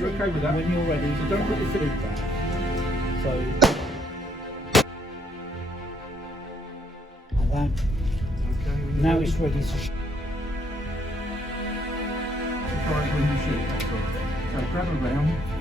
You're okay with that? When you're ready, So don't put your feet down. So like that. Okay. Now it's ready to Surprise when you shoot. That's all. So grab around.